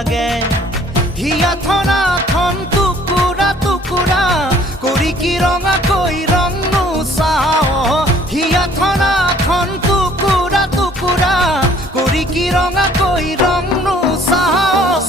লাগে হিয়া থনা থন টুকুৰা টুকুৰা কৰি কি ৰঙা কৈ ৰং নুচাও হিয়া থনা থন টুকুৰা টুকুৰা কৰি কি ৰঙা কৈ ৰং নুচাও